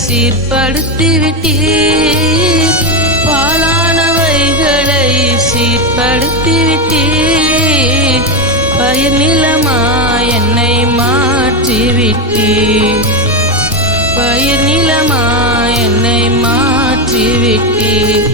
சீர்படுத்திவிட்டீர், பாலானவைகளை சீர்படுத்திவிட்டீர். பயிர் நிலமாய் என்னை மாற்றிவிட்டீர், பயிர் நிலமாய் என்னை மாற்றிவிட்டீர்.